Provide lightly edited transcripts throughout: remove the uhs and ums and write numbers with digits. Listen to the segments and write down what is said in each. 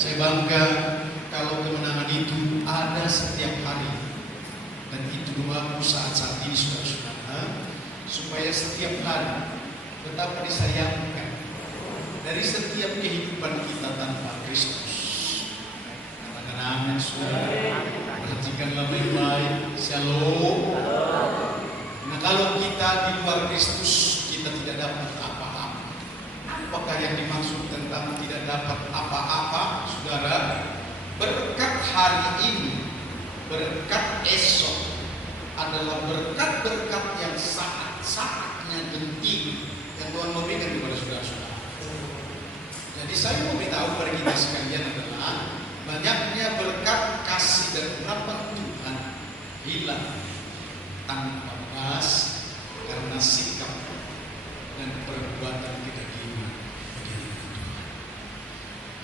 Saya bangga kalau kemenangan itu ada setiap hari. Dan itu doaku saat ini saudara-saudara, supaya setiap hari betapa disayangkan dari setiap kehidupan kita tanpa Kristus. Katakan amin saudara. Perhatikanlah baik-baik. Shalom. Nah, kalau kita di luar Kristus, kita tidak dapat apa-apa. Apakah yang dimaksud tentang tidak dapat apa-apa, saudara? Berkat hari ini, berkat esok adalah berkat-berkat yang sangat-sangatnya penting yang Tuhan memberikan kepada saudara-saudara. Jadi saya mau beritahu kepada kita sekalian adalah banyaknya berkat kasih dan rahmat Tuhan hilang tanpa balas karena sikap dan perbuatan kita gila.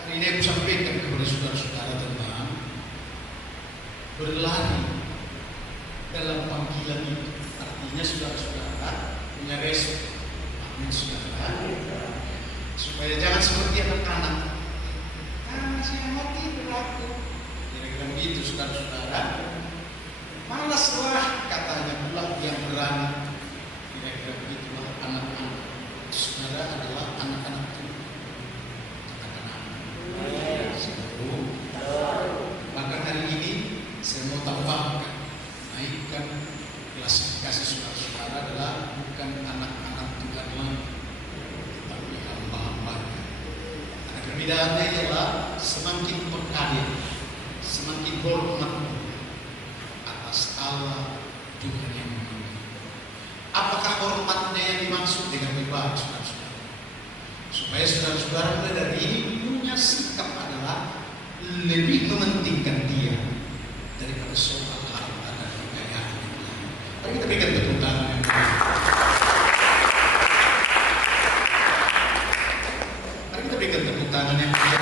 Hari ini aku sampaikan kepada saudara-saudara tentang berlari dalam panggilan itu. Artinya saudara-saudara punya resiko. Amin saudara. Supaya jangan seperti anak-anak. Saya mati berlaku. Kira-kira begitu saudara-saudara. Malaslah katanya pula yang berani. Kira-kira begitulah anak-anak. Saudara adalah anak-anak Tuhan. Katakan amin. Bahkan hari ini saya mau tambahkan, naikkan klasifikasi saudara-saudara adalah bukan anak-anak Tuhan lagi, tapi hamba-hambanya. Karena perbedaannya adalah semakin pekadir, semakin hormat atas Allah Tuhan yang memilih. Apakah hormatnya yang dimaksud dengan baik, saudara-saudara? Supaya saudara-saudara mulai dari ini punya sikap adalah lebih mementingkan dia daripada soal harta dan kekayaan yang lain. Mari kita berikan tepuk tangan yang baik. Mari kita berikan tepuk tangan yang baik.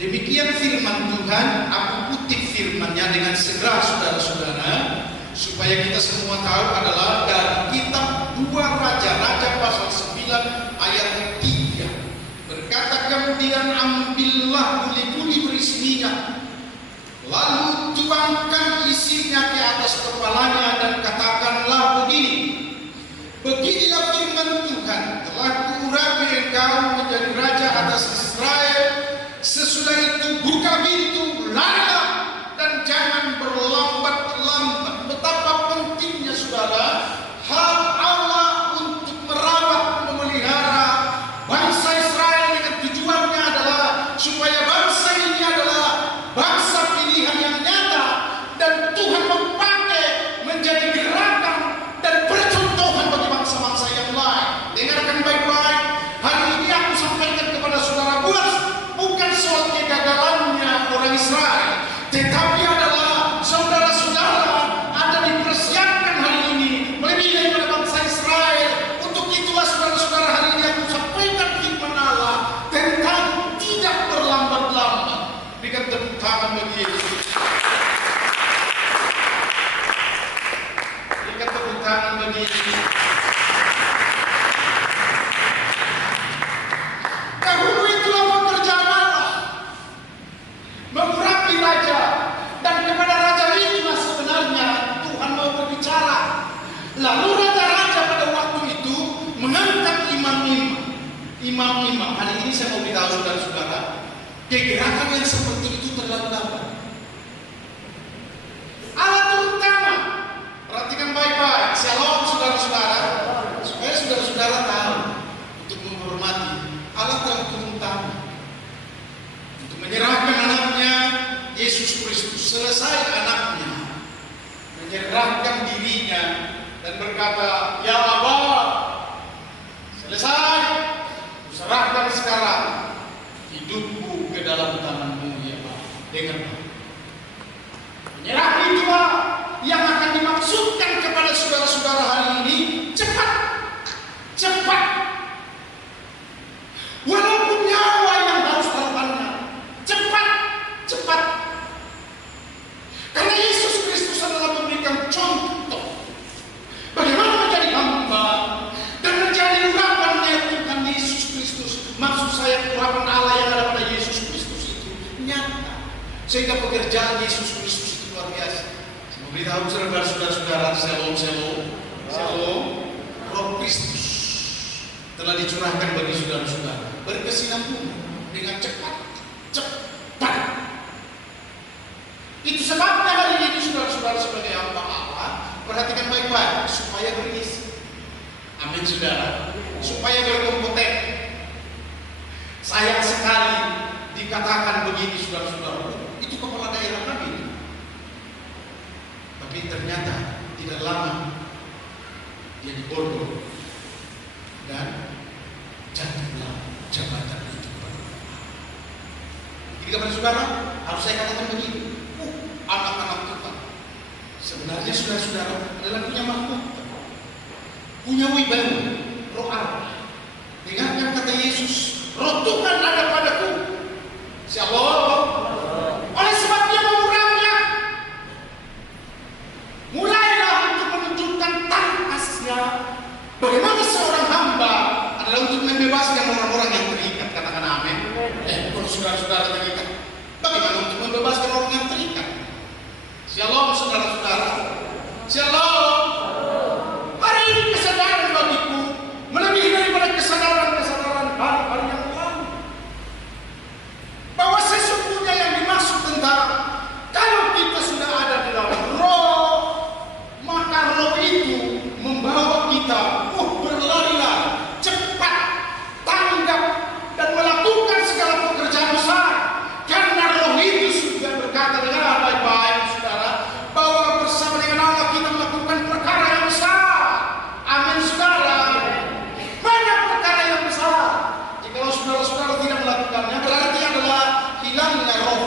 Demikian firman Tuhan. Aku kutip firman-Nya dengan segera saudara-saudara, supaya kita semua tahu adalah dari kitab 2 Raja-Raja pasal 9 ayat 3. Berkata kemudian, ambillah buli-buli berisi minyak, lalu tuangkan isinya ke atas kepalanya dan katakanlah begini, beginilah firman Tuhan, telah kuurapi engkau menjadi raja atas Israel. Sesudah itu buka pintu, larilah dan jangan berlambat-lambat. Betapa pentingnya saudara hal Allah untuk merawat, memelihara bangsa Israel dengan tujuannya adalah supaya bangsa ini adalah bangsa pilihan yang nyata dan Tuhan memakai menjadi gerakan dan percontohan bagi bangsa-bangsa yang lain. Dengarkan baik-baik. Hari ini aku sampaikan kepada saudara, bukan soal kegagalannya orang Israel, tetapi adalah saudara-saudara ada dipersiapkan hari ini melebihi daripada bangsa Israel. Untuk itulah saudara-saudara, hari ini aku sampaikan firman Allah tentang tidak berlambat-lambat. Berikan tepuk tangan bagi Yesus. Berikan tepuk tangan bagi Yesus. Dahulu itulah pekerjaan Allah, mengurapi raja, dan kepada raja itulah sebenarnya Tuhan mau berbicara. Lalu raja-raja pada waktu itu mengangkat imam-imam. Hari ini saya mau beritahu saudara-saudara, kegerakan yang seperti itu terlalu lambat. Allah turun tangan. Perhatikan baik-baik. Shalom saudara-saudara, supaya saudara-saudara tahu untuk menghormati. Allah telah turun tangan untuk menyerahkan anaknya Yesus Kristus. Selesai anaknya menyerahkan dirinya dan berkata, ya Bapa, selesai, kuserahkan sekarang hidupku ke dalam tangan-Mu ya Bapa. Dengar, menyerah itulah yang akan dimaksudkan kepada saudara-saudara hari ini. Cepat, cepat. Walaupun nyawa yang harus taruhannya, cepat, cepat. Karena Yesus Kristus adalah memberikan contoh bagaimana menjadi hamba dan menjadi urapannya Tuhan urapan Allah yang ada pada Yesus Kristus itu nyata. Sehingga pekerjaan Yesus Kristus itu luar biasa. Saya mau beritahu saudara-saudara, shalom, Roh Kristus telah dicurahkan bagi saudara-saudara berkesinambungan dengan cepat. Itu sebabnya hari ini saudara-saudara sebagai hamba Allah perhatikan baik-baik supaya berisi. Amin saudara, supaya berkompeten. Sayang sekali dikatakan begini saudara-saudara, itu kepala daerah kami. Tapi ternyata tidak lama dia dibodoh dan jatuhlah jabatan itu. Jadi kepada saudara harus saya katakan begini, anak-anak Tuhan sebenarnya saudara-saudara adalah punya mahkota, punya wibawa, roh Allah. Dengarkan kata Yesus, roh Tuhan ada padaku. Shalom. Oleh sebab dia mengurangnya, mulailah untuk menunjukkan tarikasnya. Bagaimana seorang hamba adalah untuk membebaskan orang-orang yang terikat. Katakan amin. Kalau saudara-saudara terikat, bagaimana untuk membebaskan orang yang terikat? Shalom saudara-saudara. Shalom. Hari ini kesadaran bagiku melebihi daripada kesadaran hari-hari yang lalu, bahwa sesungguhnya yang dimaksud tentang kalau kita sudah ada di dalam roh, maka roh itu membawa kita berlari-lari cepat, tanggap dan melakukan segala pekerjaan besar. Karena roh itu sudah berkata dengan baik-baik saudara, bahwa bersama dengan Allah kita melakukan perkara yang besar. Amin saudara. Banyak perkara yang besar. Jikalau saudara-saudara tidak melakukannya, berarti adalah hilangnya roh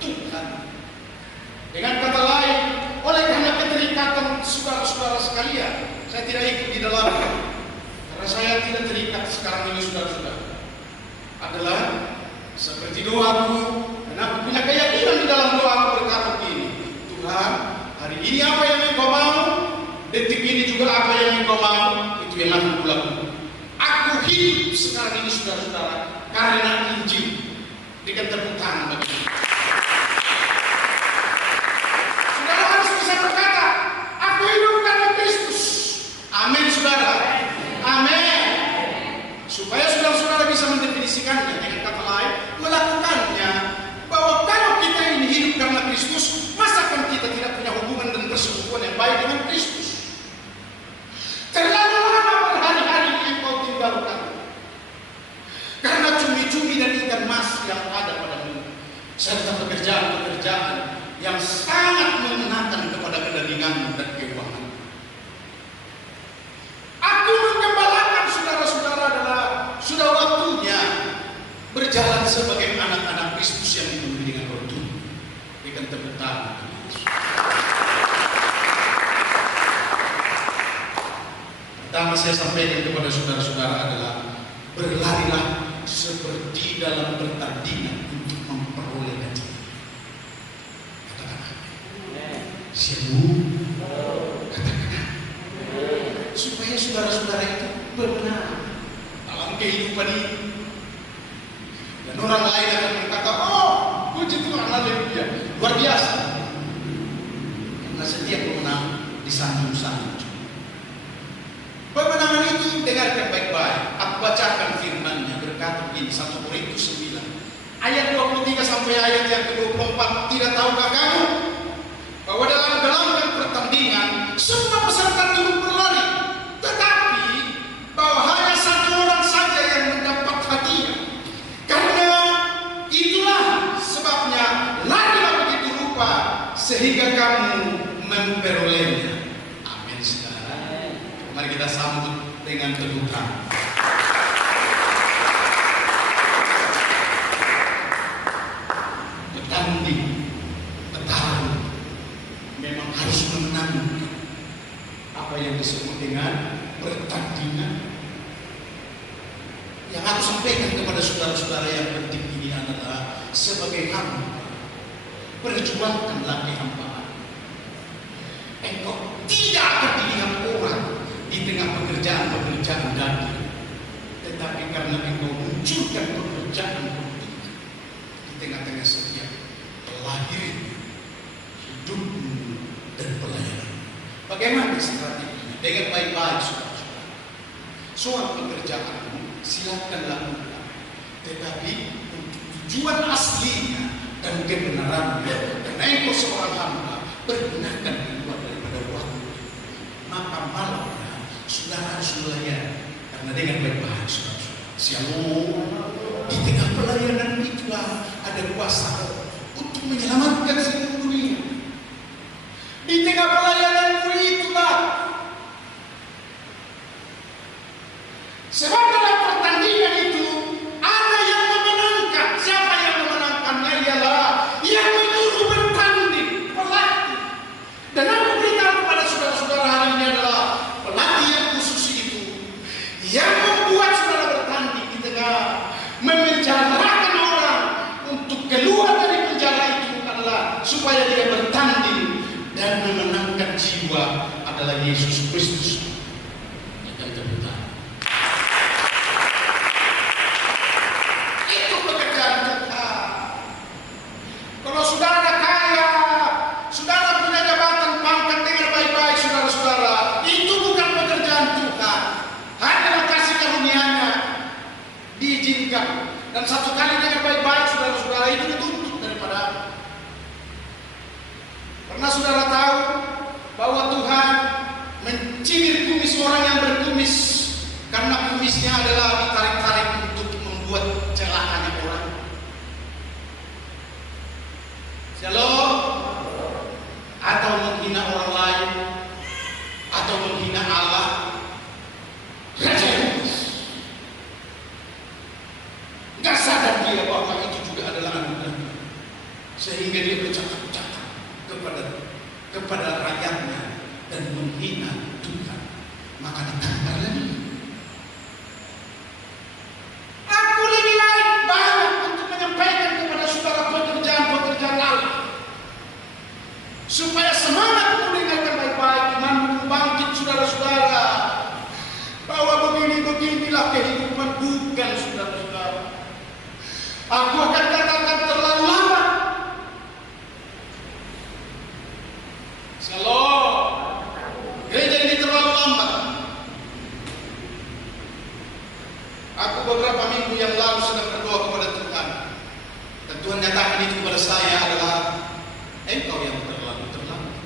Tuhan. Dengan kata lain, oleh karena keterikatan saudara-saudara sekalian, saya tidak ikut di dalamnya. Karena saya tidak terikat sekarang ini saudara-saudara. Adalah seperti doaku, dan aku punya keyakinan di dalam doaku berkata begini, Tuhan, hari ini apa yang Engkau mau, detik ini juga apa yang Engkau mau, itu yang aku lakukan. Aku hidup sekarang ini saudara-saudara karena Injil. Dengan tepuk tangan bagi saudara harus bisa berkata, aku hidup karena Kristus. Amin saudara. Amin. Supaya saudara-saudara bisa mendefinisikannya dengan kata lain, melakukannya, bahwa kalau kita ini hidup karena Kristus, masakan kita tidak punya hubungan dan persekutuan yang baik dengan Kristus? Terlalu lama berhari-hari engkau tinggalkan karena cumi-cumi dan ikan mas yang ada padamu, serta pekerjaan-pekerjaan yang sangat mengenakan kepada kedaginganmu dan kewahan. Aku menggembalakan saudara-saudara adalah sudah waktunya berjalan sebagai anak-anak Kristus yang dipenuhi dengan roh Tuhan. Berikan tepuk tangan. Pertama saya sampaikan kepada saudara-saudara adalah berlarilah seperti dalam pertandingan untuk memperoleh gaji. Katakan siapa? Katakan supaya saudara-saudara itu benar dalam kehidupan ini. Dan orang lain akan berkata, oh puji Tuhan, haleluya, luar biasa. Karena setiap pemenang disanjung-sanjung. Pemenangan itu dengarkan baik-baik. Aku bacakan firman-Nya berkata begini, 1 Korintus 9 ayat 23 sampai ayat yang ke-24. Tidak tahukah kamu bahwa dalam gelanggang pertandingan semua peserta turut berlari, tetapi bahwa hanya satu orang saja yang mendapat hadiah. Karena itulah sebabnya larilah begitu rupa sehingga kamu memperolehnya. Amin saudara. Mari kita sambut dengan kedudukan. Bertanding, bertarung, memang harus menang. Apa yang disebut dengan pertandingan. Yang aku sampaikan kepada saudara-saudara yang penting ini adalah sebagai hamba, perjuangkanlah kehambaan. Engkau tidak akan dilihat orang di tengah pekerjaan-pekerjaan daging, tetapi karena engkau memunculkan pekerjaan di tengah-tengah setiap kelahiran hidupmu dan pelayanan. Bagaimana strateginya? Dengan baik-baik, saudara-saudara. Soal pekerjaanmu silakan lakukan, tetapi untuk tujuan aslinya dan kebenarannya, karena engkau seorang hamba berbenarkan keluar daripada waktu, maka malamnya saudara harus melayani. Karena dengan baik-baik, saudara-saudara. Shalom. Di tengah pelayanan itulah ada kuasa untuk menyelamatkan seluruh dunia. Di tengah pelayananmu itulah, sebab dalam pertandingan itu ada yang memenangkan. Siapa yang memenangkannya? Ialah yang menyuruh bertanding, pelatih. Dan aku beritahu kepada saudara-saudara hari ini adalah pelatih yang khusus itu yang membuat saudara bertanding di tengah memenjarakan orang untuk keluar dari penjara itu adalah supaya dia bertanding dan memenangkan jiwa adalah Yesus Kristus yang terbuka. Itu pekerjaan Tuhan. Kalau saudara kaya, saudara punya jabatan pangkat, dengan baik-baik saudara-saudara, itu bukan pekerjaan Tuhan. Hanyalah kasih karunia-Nya diizinkan. Dan satu kali dengan baik-baik saudara-saudara itu dituntut daripada. Pernah saudara tahu bahwa Tuhan mencibir kumis orang yang berkumis karena kumisnya adalah ditarik-tarik untuk membuat celakanya orang. Shalom. Atau menghina orang lain, atau menghina Allah. Raja nggak sadar dia bahwa itu juga adalah anugerah, sehingga dia bercakap-cakap kepada rakyatnya dan menghina Tuhan, maka ditampar lagi. Aku lebih banyak untuk menyampaikan kepada saudara pekerjaan-pekerjaan Allah, supaya semangat mendengarkan baik-baik, imanmu bangkit saudara-saudara, bahwa begini-beginilah kehidupan, bukan saudara-saudara. Aku akan katakan terlalu lama. Shalom. Gereja ini terlalu lambat. Aku beberapa minggu yang lalu sedang berdoa kepada Tuhan, dan Tuhan nyatakan itu kepada saya adalah engkau yang terlalu terlambat,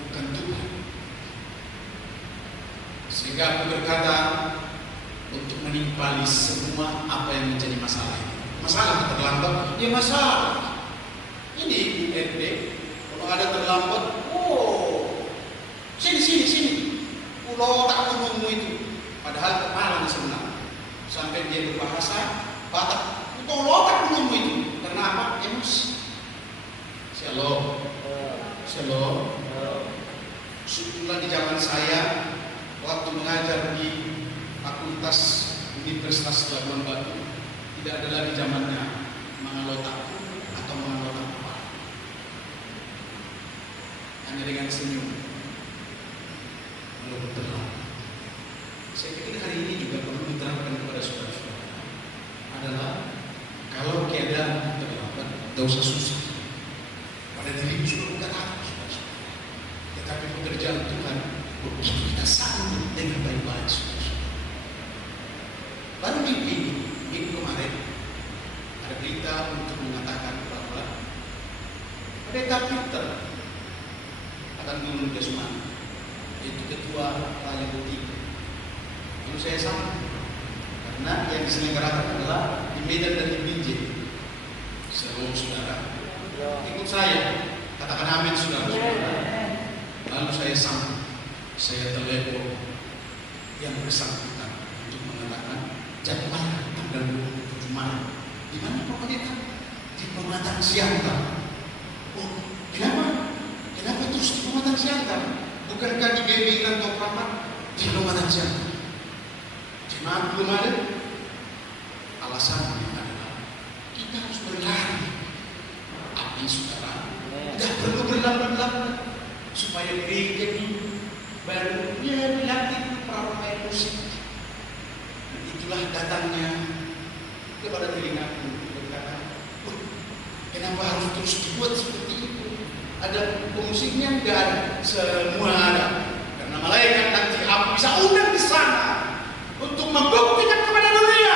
bukan Tuhan. Sehingga aku berkata untuk menimpali semua apa yang menjadi masalah. Masalah terlambat, ya masalah. Ini UND, kalau ada terlambat, sini. Pulau tak gunungmu itu. Padahal kepala sebenarnya. Sampai dia berbahasa Batak. Pulau tak gunungmu itu. Karena apa? Emosi. Shalom. Setelah di zaman saya, waktu mengajar di Fakultas Universitas Labuan Batu, tidak ada lagi zamannya mengalotak atau mengalotak kepala. Hanya dengan senyum. Belum terlambat. Saya pikir hari ini juga perlu diterapkan kepada saudara-saudara. Adalah kalau keadaan terlambat, tidak usah susah. Pada dirimu sudah bukan aku, saudara-saudara. Tetapi pekerjaan Tuhan begitu kita sambut dengan baik-baik, saudara-saudara. Baru minggu kemarin ada berita untuk mengatakan bahwa Pendeta Peter akan turun ke Sumatera, yaitu ketua Paling Tiga. Lalu saya sama, karena yang diselenggarakan adalah di Medan dan di Binjai. Seluruh saudara ikut saya, katakan amin saudara-saudara. Lalu saya sama, saya telepon yang bersangkutan untuk mengatakan jadwal tanggal 27 Maret. Di mana Pak Pendeta? Di Pematang Siantar. Oh, kenapa? Kenapa terus di Pematang Siantar? Bukankah di BB atau Kramat? Di Pematang Siantar. Jemaat belum ada. Alasannya adalah kita harus berlari. Api saudara, tidak perlu berlambat-lambat supaya gereja ini baru dia dilatih para pemain musik. Itu itulah datangnya kepada telingaku berkata, kenapa harus terus dibuat seperti itu? Ada pemusiknya? Enggak ada, semua ada. Karena malaikat nanti aku bisa undang di sana untuk membuktikan kepada dunia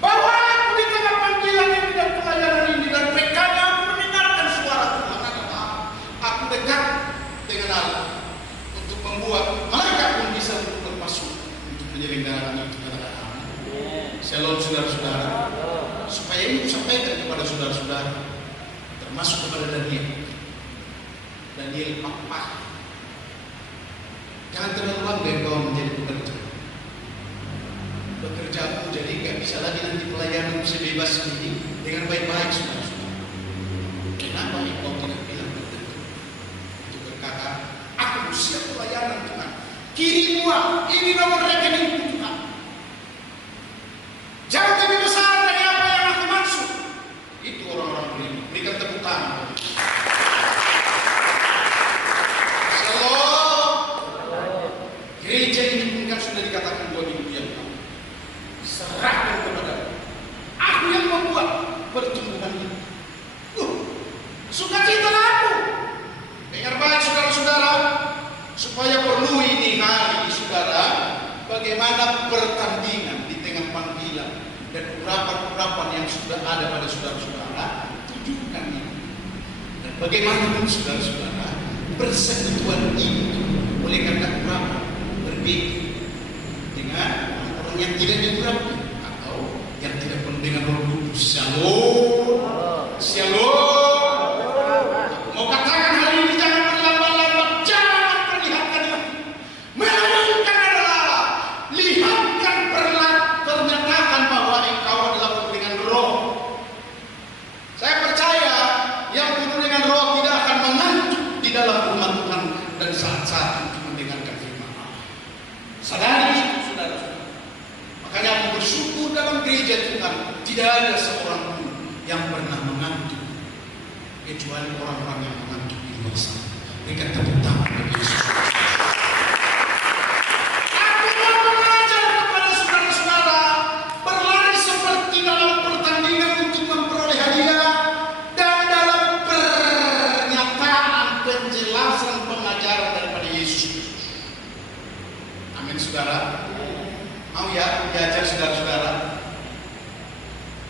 bahwa aku di tengah panggilan ini dan pelayanan ini, dan mereka aku mendengarkan suara Tuhan adalah aku dekat dengan Allah untuk membuat malaikat pun bisa untuk bermasuk untuk menyelenggarakan itu. Shalom saudara-saudara, supaya ini disampaikan kepada saudara-saudara, termasuk kepada Daniel 4. Jangan terlalu bangga kau menjadi pekerja. Pekerjaanmu jadi nggak bisa lagi nanti pelayanan sebebas ini dengan baik-baik, saudara-saudara. Kenapa engkau tidak bilang begitu? Itu berkata, aku siap pelayanan Tuhan. Kirim uang, ini nomor rekening Tuhan. Jauh lebih besar dari apa yang aku maksud. Itu orang-orang beriman. Berikan tepuk tangan. Shalom. Gereja ini kan sudah dikatakan 2 minggu yang lalu. Serahkan kepada aku yang membuat pertumbuhan ini. Sukacita aku. Dengar baik saudara-saudara, supaya perlu ini hari saudara, bagaimana pertandingan di tengah panggilan dan urapan-urapan yang sudah ada pada saudara-saudara, tunjukkan ini. Dan bagaimana pun saudara-saudara, persekutuan itu oleh karena urapan berbeda dengan orang yang tidak diurapi atau yang tidak penuh dengan Roh Kudus. Shalom, shalom. Mau katakan hari ini jangan berlambat-lambat, jangan perlihatkan itu. Melainkan adalah lihatkan pernyataan bahwa engkau adalah penuh dengan Roh. Saya percaya yang penuh dengan Roh tidak akan mengantuk di dalam rumah Tuhan dan saat-saat untuk mendengarkan firman Allah. Sadari itu saudara-saudara. Makanya aku bersyukur dalam gereja Tuhan tidak ada seorang pun yang pernah mengantuk, kecuali orang-orang yang mengantuk di luar sana. Berikan tepuk tangan bagi Yesus. Aku mau mengajar kepada saudara-saudara berlari seperti dalam pertandingan untuk memperoleh hadiah dan dalam pernyataan penjelasan pengajaran daripada Yesus Kristus. Amin saudara. Mau ya diajar saudara-saudara?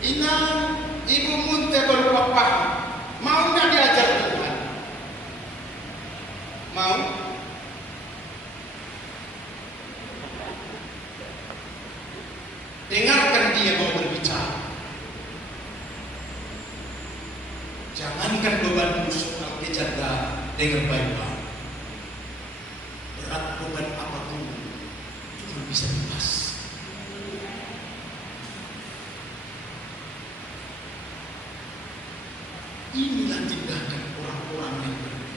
Inang ibu munte berpapa. Mau nggak diajar Tuhan? Mau? Dengarkan dia mau berbicara. Jangankan beban musuh al-kejadah dengan baik-baik. Berat beban apapun cuma bisa lepas. Inilah tindakan orang-orang yang beriman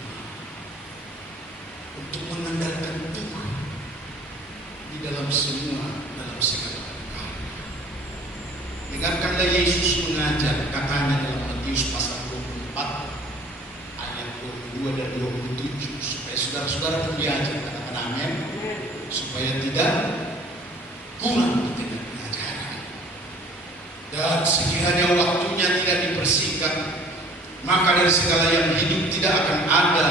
untuk mengandalkan Tuhan di dalam segala perkara. Dengarkanlah Yesus mengajar, katanya dalam Matius pasal 24 ayat 22 dan 27, supaya saudara-saudara pun diajar, katakan amin, supaya tidak kurang dengan pengajaran. Dan sekiranya waktunya tidak dipersingkat, maka dari segala yang hidup tidak akan ada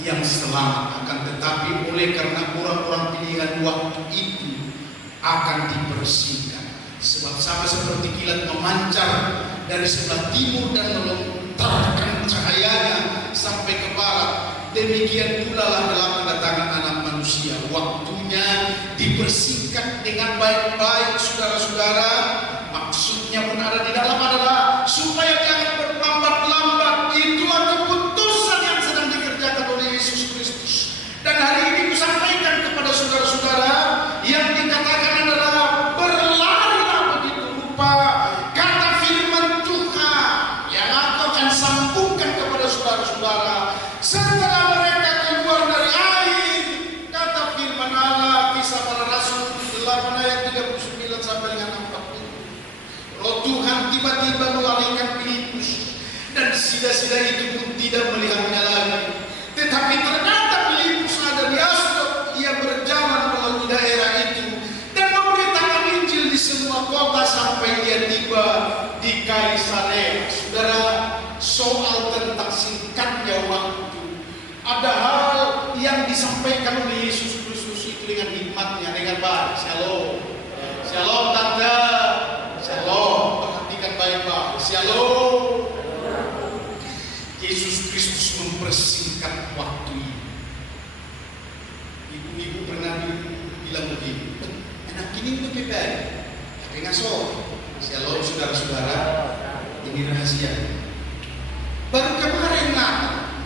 yang selamat, akan tetapi oleh karena orang-orang pilihan waktu itu akan dibersihkan. Sebab sama seperti kilat memancar dari sebelah timur dan melontarkan cahayanya sampai ke barat, demikian pula lah dalam kedatangan Anak Manusia. Waktunya dibersihkan dengan baik-baik saudara-saudara. Maksudnya pun ada di dalam adalah supaya jangan berlambat-lambat. Itulah keputusan yang sedang dikerjakan oleh Yesus Kristus. Dan hari ini kusampaikan kepada saudara-saudara yang dikatakan adalah berlarilah begitu rupa. Kata firman Tuhan yang aku akan sambungkan kepada saudara-saudara. Setelah mereka keluar dari air, kata firman Allah, Kisah Para Rasul 8 ayat 39 sampai dengan 40. Roh Tuhan tiba-tiba mengalihkan Filipus, dan sida-sida itu pun tidak melihatnya lagi. Tetapi ternyata Filipus ada di Asdod. Ia berjalan melalui daerah itu dan memberitakan Kaisarea. Saudara, soal tentang singkatnya waktu, ada hal yang disampaikan oleh Yesus Kristus itu dengan hikmatnya, dengan baik. Shalom, shalom tante, shalom, perhatikan baik-baik. Shalom. Yesus Kristus mempersingkat waktu ini. Ibu-ibu pernah bilang begini, anak ini lebih baik, tapi ngaso. Shalom saudara-saudara, ini rahasia. Baru kemarin Natal,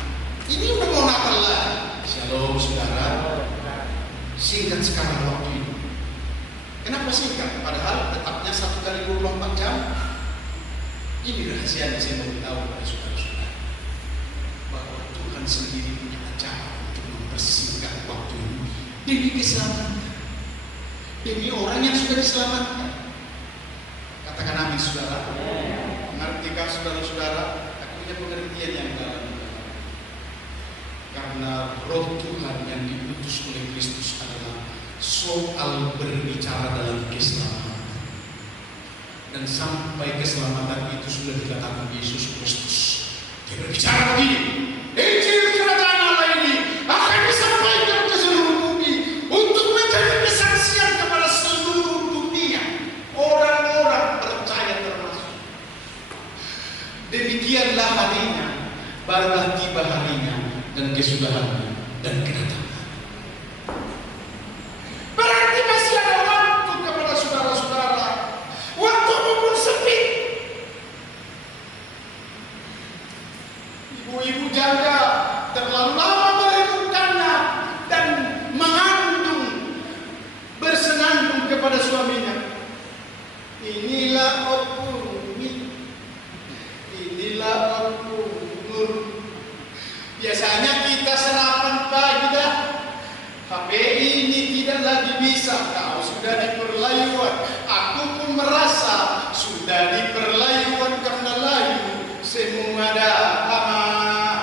ini udah mau Natal lagi. Shalom saudara, singkat sekarang waktu ini. Kenapa singkat? Padahal tetapnya 1 kali 24 jam. Ini rahasia yang saya mau tahu pada saudara-saudara, bahwa Tuhan sendiri punya acara untuk mempersingkat waktu ini demi keselamatan, demi orang yang sudah diselamatkan. Katakan amin saudara. Mengertikah saudara-saudara? Aku punya pengertian yang dalam. Karena roh Tuhan yang diutus oleh Kristus adalah soal berbicara dalam keselamatan. Dan sampai keselamatan itu sudah dikatakan Yesus Kristus. Dia berbicara begini, Injil kerajaan Allah ini akan disampaikan ke seluruh bumi untuk menjadi kesaksian kepada seluruh dunia. Orang-orang percaya termasuk. Demikianlah harinya, barulah tiba harinya dan kesudahannya dan kedatangan. Berarti masih ada waktu kepada saudara-saudara. Waktu pun sempit. Ibu-ibu jaga terlalu lama merenungkannya dan mengandung, bersenandung kepada suaminya. Inilah opuni, inilah opuni. Biasanya kita sarapan pagi dah. HP ini tidak lagi bisa. Kau sudah di perlayuan. Aku pun merasa sudah di perlayuan karena layu. Semua ada aman.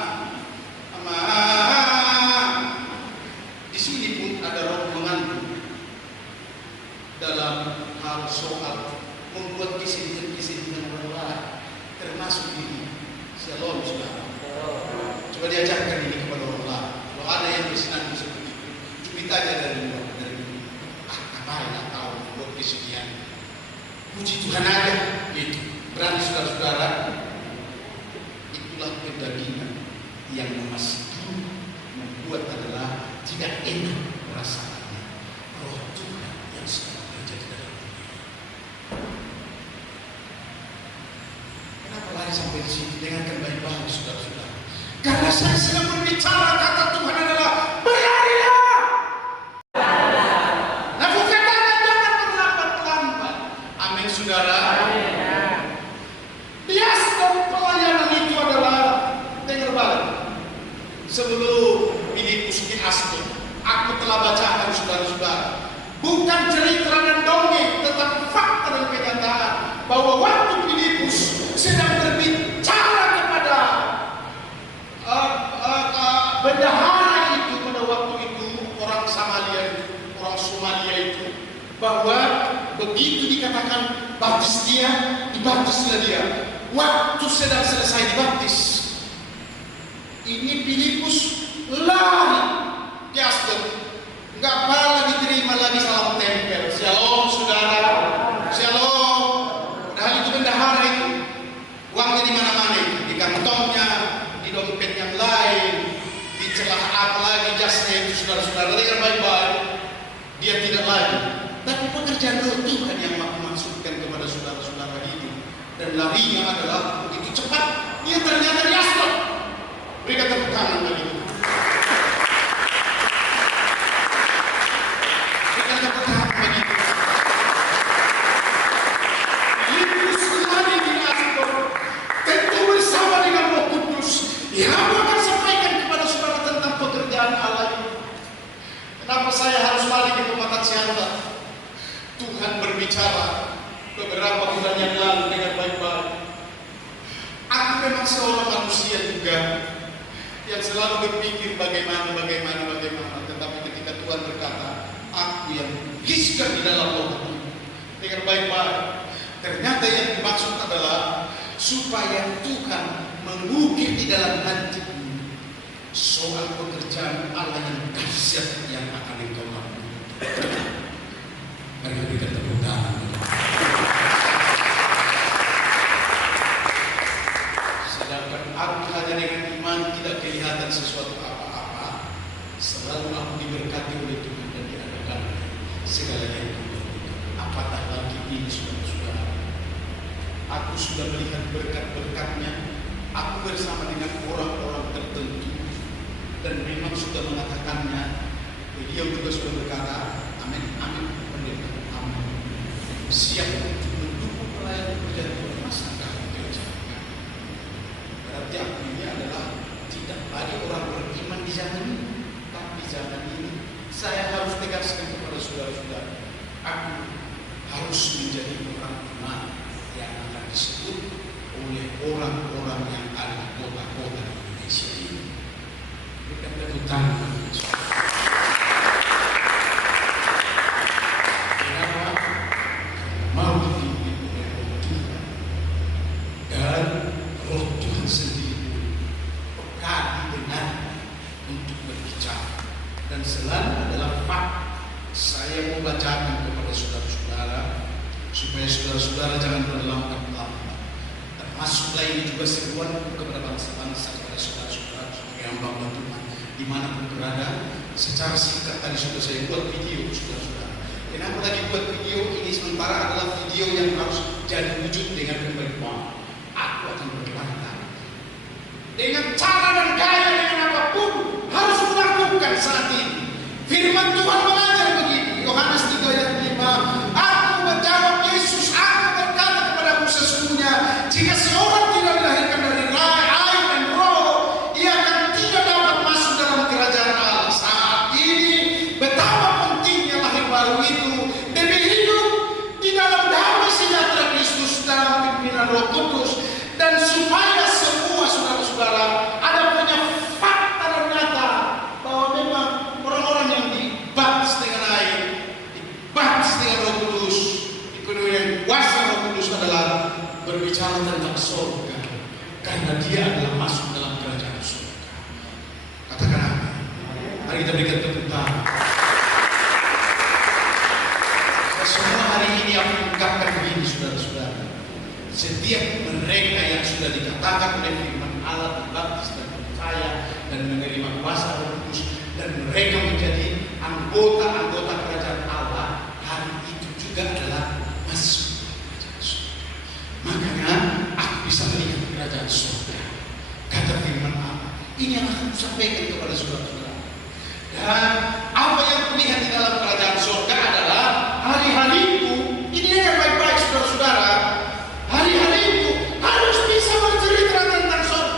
Di sini pun ada roh mengandung dalam hal soal membuat kesedihan-kesedihan orang lain, termasuk ini. Shalom saudara. Coba diajarkan ini kepada orang lain. Kalau ada yang bersenandung seperti itu, cubit aja dari luar, dari dulu. Ngapain tak tahu buat kesedihan. Puji Tuhan aja, gitu. Berani saudara-saudara. Itulah kedagingan yang memastikan, membuat adalah tidak enak merasakannya. Roh Tuhan yang sedang terjadi dalam dunia. Kenapa lari sampai di sini? Dengarkan baik-baik saudara-saudara. Karena saya sedang berbicara, kata Tuhan adalah berlarilah. Nah, bukan jangan berlambat-lambat. Amin saudara. Bias dari pelayanan itu adalah, dengar balik. Sebelum Filipus di Asdod, aku telah bacakan saudara-saudara. Bukan cerita dan dongeng, tetapi fakta dan kenyataan bahwa waktu Filipus sedang berbicara kepada bendahara itu pada waktu itu, orang Somalia itu, bahwa begitu dikatakan baptis dia, dibaptislah dia. Waktu sedang selesai dibaptis, ini Filipus lari ke Asdod. Nggak pernah diterima lagi salam tempel. Shalom saudara, shalom. Padahal itu bendahara itu, uangnya di mana-mana, di kantongnya, di dompet yang lain, di celah apa lagi jasnya itu saudara-saudara. Dengar baik-baik, dia tidak lagi. Tapi pekerjaan roh Tuhan yang maksudkan kepada saudara-saudara itu, dan larinya adalah begitu cepat. Dia ternyata di Asdod. Berikan tepuk tangan bagi itu. Berikan tepuk tangan bagi itu. Filipus lari di Asdod, tentu bersama dengan Roh Kudus. Yang akan sampaikan kepada saudara tentang pekerjaan Allah ini. Kenapa saya harus lari ke Pematang Siantar? Tuhan berbicara beberapa bulan yang lalu dengan baik-baik. Aku memang seorang manusia juga yang selalu berpikir bagaimana. Tetapi ketika Tuhan berkata, aku yang kisahkan di dalam roh. Dengan baik-baik. Ternyata yang dimaksud adalah supaya Tuhan mengukir di dalam hatimu soal pekerjaan Allah yang dahsyat yang akan engkau lakukan. Mari kita tepuk tangan. Sedangkan aku hanya dengan iman tidak kelihatan sesuatu apa-apa, selalu aku diberkati oleh Tuhan dan diadakan segala yang kubutuhkan. Apatah lagi ini, saudara-saudara. Aku sudah melihat berkat-berkatnya. Aku bersama dengan orang-orang tertentu dan memang sudah mengatakannya. Beliau juga sudah berkata, amin, amin, pendeta, amin. Siap untuk mendukung pelayan pekerjaan masyarakat gereja. Berarti aku ini adalah tidak lagi orang beriman di zaman ini, tapi zaman ini saya harus tegaskan kepada saudara-saudara, aku harus menjadi orang iman yang akan disebut oleh orang-orang yang ada di kota-kota Indonesia ini. Berikan tepuk tangan. Kenapa? Mau dipimpin oleh Roh Tuhan, dan Roh Tuhan sendiri peka didengar untuk berbicara, dan selalu adalah fakta. Saya mau bacakan kepada saudara-saudara supaya saudara-saudara jangan berlambat-lambat. Termasuklah ini juga seruan kepada bangsa-bangsa, kepada saudara-saudara sebagai hamba Tuhan dimanapun berada. Secara singkat tadi sudah saya buat video, saudara-saudara. Kenapa lagi buat video ini? Sementara adalah video yang harus jadi wujud dengan pemberitahuan. Aku akan berkata dengan cara dan gaya dengan apapun harus melakukan saat ini. Firman Tuhan mengajar begini, Yohanes 3 ayat 5. Aku menjawab Yesus, aku berkata kepadamu sesungguhnya, jika seorang tidak dilahirkan dari air dan roh, ia akan tidak dapat masuk dalam kerajaan Allah. Saat ini betapa pentingnya lahir baru itu demi hidup di dalam damai sejahtera Kristus dalam pimpinan Roh Kudus, dan supaya semua saudara-saudara ada punya fakta dan nyata bahwa memang orang-orang yang dibaptis dengan air, dibaptis dengan Roh Kudus, dipenuhi dengan kuasa Roh Kudus adalah berbicara tentang surga, karena dia adalah masuk dalam kerajaan surga. Katakan amin. Mari kita berikan tepuk tangan. Semua hari ini aku ungkapkan begini, saudara-saudara. Setiap mereka yang sudah dikatakan oleh firman Allah dibaptis dan percaya dan menerima kuasa Roh Kudus, dan mereka menjadi anggota-anggota kerajaan Allah, hari itu juga adalah masuk kerajaan surga. Makanya aku bisa melihat kerajaan surga. Kata firman Allah, ini yang akan sampaikan kepada saudara-saudara. Dan apa yang kulihat di dalam kerajaan surga adalah hari-hariku. Ini yang baik-baik, saudara-saudara. Hari-hariku harus bisa bercerita tentang surga.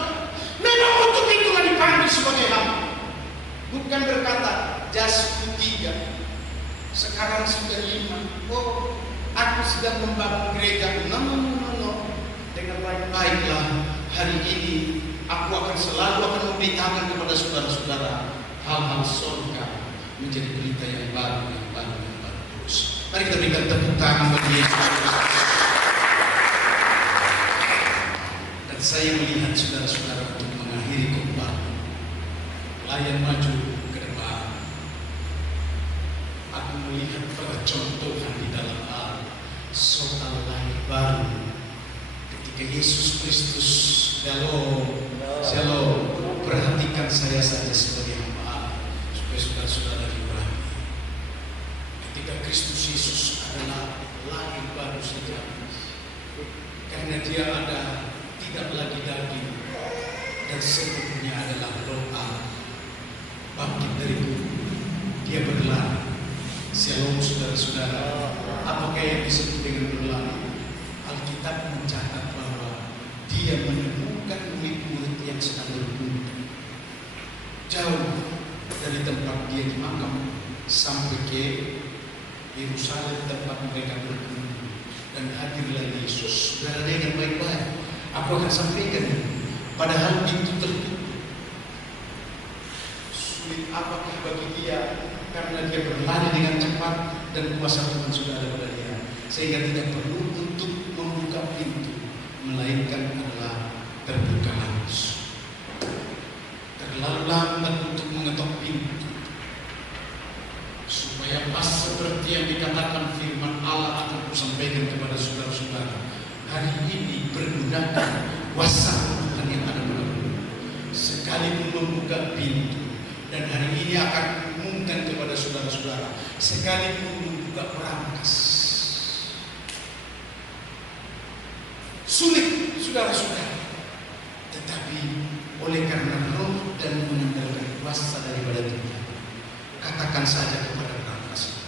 Memang untuk itulah dipanggil sebagai hamba. Bukan berkata jasku 3, sekarang sudah 5. Oh, aku sedang membangun gereja. No. Dengan baik-baiklah hari ini aku akan selalu memberitakan kepada saudara-saudara hal-hal surga menjadi berita yang baru terus. Mari kita berikan tepuk tangan bagi Yesus. Dan saya melihat saudara-saudara untuk mengakhiri khotbah, layar maju ke depan. Aku melihat percontohan di dalam hal soal lahir baru ketika Yesus Kristus. Shalom. Perhatikan saya saja sebagai hamba Allah supaya saudara-saudara dipahami. Ketika Kristus Yesus adalah lahir baru sejati, karena dia ada tidak lagi daging dan sepenuhnya adalah roh Allah, bangkit dari kubur, dia berlari. Shalom, saudara-saudara. Apakah yang disebut dengan berlari? Alkitab mencatat bahwa dia menemukan murid-murid yang sedang berbunyi jauh dari tempat dia dimakam sampai ke Yerusalem tempat mereka berbunyi, dan hadirlah Yesus. Saudara dengan baik-baik, aku akan sampaikan. Padahal pintu tertutup. Sulit apakah bagi dia, karena dia berlari dengan cepat dan kuasa Tuhan sudah ada pada dia, sehingga tidak perlu untuk membuka pintu. melainkan adalah terbuka langsung. Terlalu lambat untuk mengetok pintu, supaya pas seperti yang dikatakan firman Allah akan kusampaikan kepada saudara-saudara. Hari ini pergunakan kuasa Tuhan yang ada padamu, sekalipun membuka pintu. Dan hari ini akan umumkan kepada saudara-saudara, sekalipun membuka perangkas. Sulit, saudara-saudara, tetapi oleh karena roh dan mengandalkan kuasa daripada Tuhan, katakan saja kepada perangkas.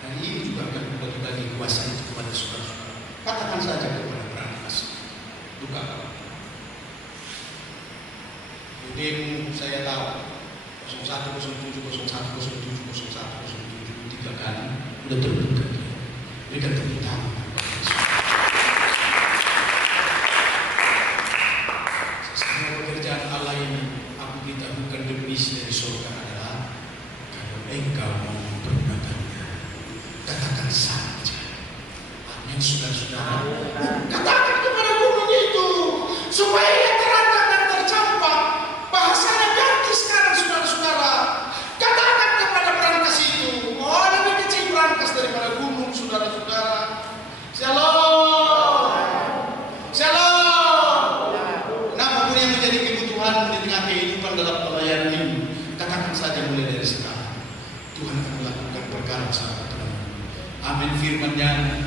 Hari ini juga akan bagi kuasa itu kepada saudara-saudara. Katakan saja kepada perangkas. Buka. Demo saya tahu 01, 07, 01, 07, 01, 07, 3 kali sudah terbuka. Berikan tepuk tangan. Sesama pekerjaan Allah ini aku minta bukan demi dari surga adalah kalau engkau mau mempergunakannya, katakan saja. Amin, saudara-saudara. Katakan kepada gunung itu supaya ia terangkat dan tercampak. Bahasanya ganti sekarang, saudara-saudara. Katakan kepada perangkas itu, oh lebih kecil perangkas daripada gunung, saudara-saudara. Shalom, shalom. Apapun yang menjadi kebutuhan di tengah kehidupan dalam pelayanan ini, katakan saja mulai dari sekarang. Tuhan akan melakukan perkara sangat. Amin. Firman-Nya